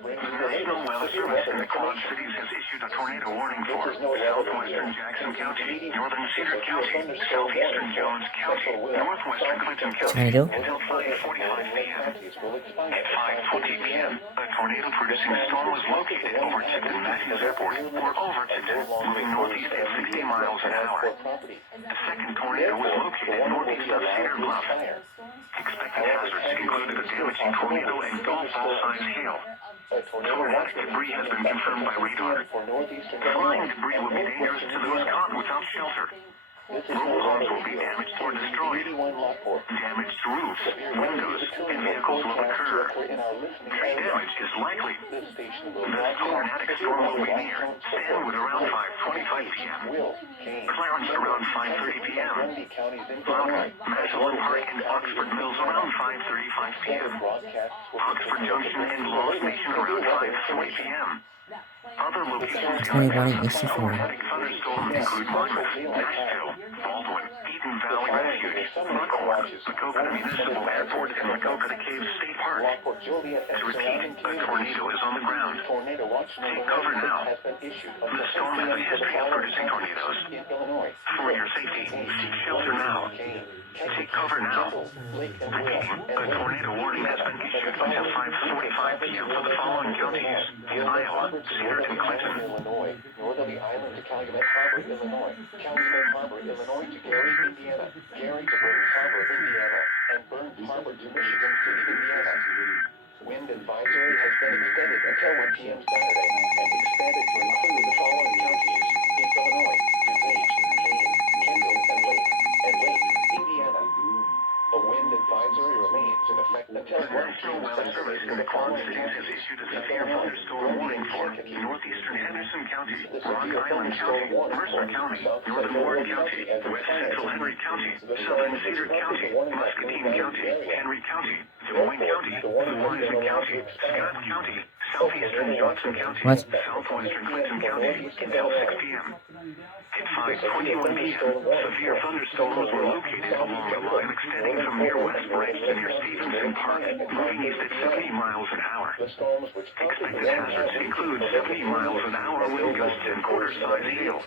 National Weather Service in the Quad Cities has issued a tornado warning for southwestern Jackson County, northern Cedar County, southeastern Jones County, northwestern Clinton County, until 5:45 p.m. At 5:20 p.m., a tornado-producing storm was located over Tipton Matthews Airport, or over Tipton, moving northeast at 60 miles an hour. A second tornado was located northeast of Cedar Bluff. Expected hazards included a damaging tornado and golf ball-sized hail. Tornadic debris has been confirmed by radar. Flying debris will be dangerous to those caught without shelter. Mobile homes will be damaged or destroyed. Damaged roofs, windows, and vehicles will occur. Tree damage is likely. The tornadic storm will be near Stanwood around 5:25 p.m. Clarence around 5:30 p.m. Loudon, Massillon Park, and Oxford Mills around 5:35 p.m. Oxford Junction and Law Station around 5:40 p.m. Other locations in the tornadic thunderstorm include Monmouth, Nashville, Baldwin, Eden Valley Refuge, Buckhorn, Maquoketa Municipal Airport, and Maquoketa Caves State Park. To repeat, a tornado is on the ground. Take cover now. The storm has a history of producing tornadoes. For your safety, seek shelter now. Take cover now. Repeating, a tornado warning has been issued until 5:45 p.m. for the following counties: Iowa, Cedar, and Clinton. North of the island to Calumet Harbor, Illinois. Calumet Harbor, Illinois to Gary, Indiana. Gary to Burns Harbor, Indiana. And Burns Harbor to Michigan City, Indiana. Wind advisory has been extended until 1 p.m. Saturday and expanded to include the following counties in Illinois: DuPage, Kane, Kendall, and Lake, Indiana. A wind advisory remains in effect until 1 National Weather Service in the Quad Cities has issued a severe thunderstorm warning for northeastern Henderson County, Rock Island County, Mercer County, northern Ward County, west central Henry County, southern Cedar County, Muscatine County, Henry County, Des Moines County, Horizon County, Scott County, southeastern Johnson County, southwestern Clinton County, until 6 p.m. At 5:21 p.m., severe thunderstorms were located along a line extending from near West Branch to near Stevenson Park, moving east at 70 miles an hour. Expected hazards include 70 miles an hour wind gusts and quarter-size hail.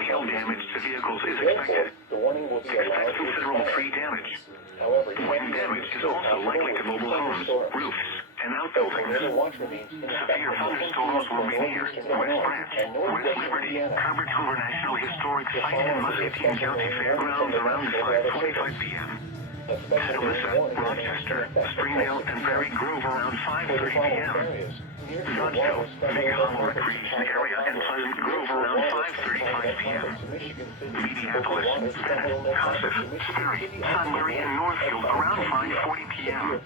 Hail damage to vehicles is expected. Expect considerable tree damage. Wind damage is also likely to mobile homes, roofs, and outbuildings. Severe thunderstorms will be near West Branch, West Liberty, Cover National Historic Site, and Muscatine County Fairgrounds around 5:45 p.m. Atalissa, Rochester, Springdale, and Prairie Grove around 5:30 p.m. Nutsville, Big Hollow Recreation Area, and Pleasant Grove around 5:35 p.m. Mediapolis, Bennett, Kossuth, Sperry, Sunbury, and Northfield around 5:40 p.m.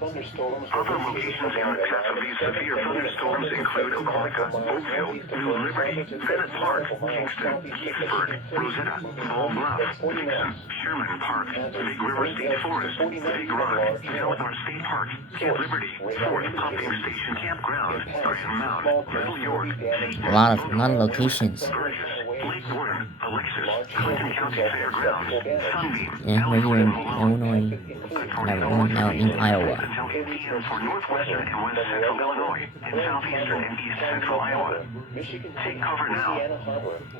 Other locations in the path of these severe thunderstorms include Oquanica, Oakville, New Liberty, Bennett Park, Kingston, Keithsburg, Rosetta, Ball Bluff, Dixon, Sherman Park, Big River State Forest, Big Rock, Delaware State Park, Camp Liberty, Fourth Pumping Station Campground, Grand Mount, Little York, A lot of locations. Burgess, Lake Warren, Alexis, Clinton County Fairgrounds, Sunbeam, Yeah, we're here in Illinois. Now in Iowa. Until 8 p.m. for northwestern and west central Illinois, and southeastern and east central Iowa. Take cover now.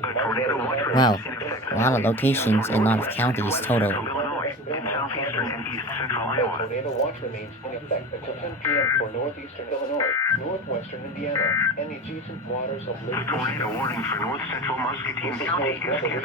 A tornado watch Wow, remains in effect a lot of locations and a lot of counties total. Illinois, and southeastern and east central Iowa. Tornado watch remains in effect until 10 p.m. for northeastern Illinois, northwestern Indiana, and the adjacent waters of Lake The tornado warning for north central Muscatine County is canceled.